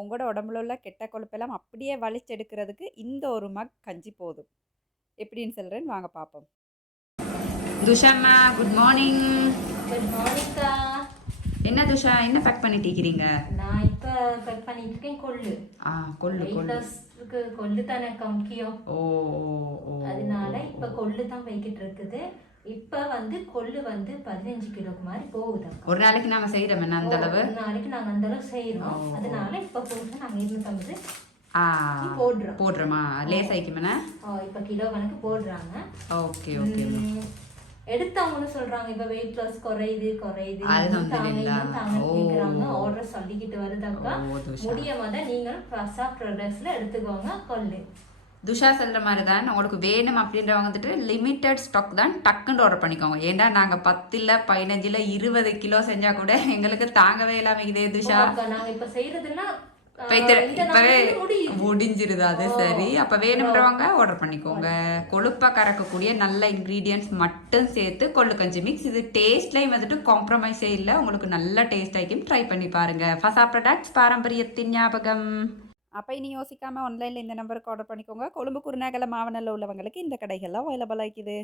உங்களோட உடம்புல உள்ள கெட்ட கொழுப்பெல்லாம் அப்படியே வலிச்செடுக்கிறதுக்கு இந்த ஒரு மக் கஞ்சி போதும். எப்படின்னு சொல்கிறேன்னு வாங்க பார்ப்போம். துஷாம்மா, குட் மார்னிங். குட் மார்னிங்க்கா. என்ன துஷா, என்ன பேக் பண்ணிட்டு இருக்கிறீங்க? நான் இப்போ பேக் பண்ணிட்டு இருக்கேன் கொள்ளு. கொள்ளு கொள்ளு கொள்ளு தானே முக்கியம். ஓ ஓ, அதனால இப்போ கொள்ளு தான் வைக்கிட்டு இருக்குது. இப்போ வந்து கொள்ளு வந்து 15 கிலோக்கு மாதிரி போகுது. ஒரு நாளைக்கு நாங்க செய்யறோம் என்ன அந்த அளவு? ஒரு நாளைக்கு நாங்க அந்த அளவு செய்யறோம். அதனால இப்போ போட்டு நாங்க 250 போடுறோமா? லேஸ் ஆயிக்குமே. இப்போ கிலோ கணக்கு போடுறாங்க. Okay okay. எடுத்தவங்கன்னு சொல்றாங்க இப்ப வெயிட் லாஸ் குறையுது ஆர்டர் சொல்லிக்கிட்டு வருதாக்கா. முடியாம நீங்களும் ஃப்ரெஷ்ஷா ப்ராடக்ட்ஸ்ல எடுத்துக்கோங்க கொள்ளு. துஷா சொல்ற மாதிரி தான், உங்களுக்கு வேணும் அப்படின்றவங்க வந்துட்டு லிமிட்டட் ஸ்டாக் தான், டக்குன்னு ஆர்டர் பண்ணிக்கோங்க. ஏன்னா நாங்க 10 இல்ல 15 இல்ல 20 கிலோ செஞ்சா கூட எங்களுக்கு தாங்கவே இல்லாம இதே துஷா. நாங்க இப்ப செய்யறதுன்னா இப்பவே முடிஞ்சிருது. அது சரி. அப்ப வேணும்ன்றவங்க ஆர்டர் பண்ணிக்கோங்க. கொழுப்பா கறக்கக்கூடிய நல்ல இன்கிரீடியன்ஸ் மட்டும் சேர்த்து கொள்ளு கஞ்சி மிக்ஸ். இது டேஸ்ட்லயும் வந்துட்டு காம்ப்ரமைஸே இல்லை, உங்களுக்கு நல்ல டேஸ்ட் ஆகிக்கும். ட்ரை பண்ணி பாருங்க. ஃபசா ப்ராடக்ட்ஸ், பாரம்பரியத்தின் ஞாபகம். அப்போ இனி யோசிக்காம ஆன்லைன்ல இந்த நம்பருக்கு ஆர்டர் பண்ணிக்கோங்க. கொழும்பு குருநாகல மாவனல்ல உள்ளவங்களுக்கு இந்த கடைகள்லாம் அவைலபிள் ஆகிக்குது.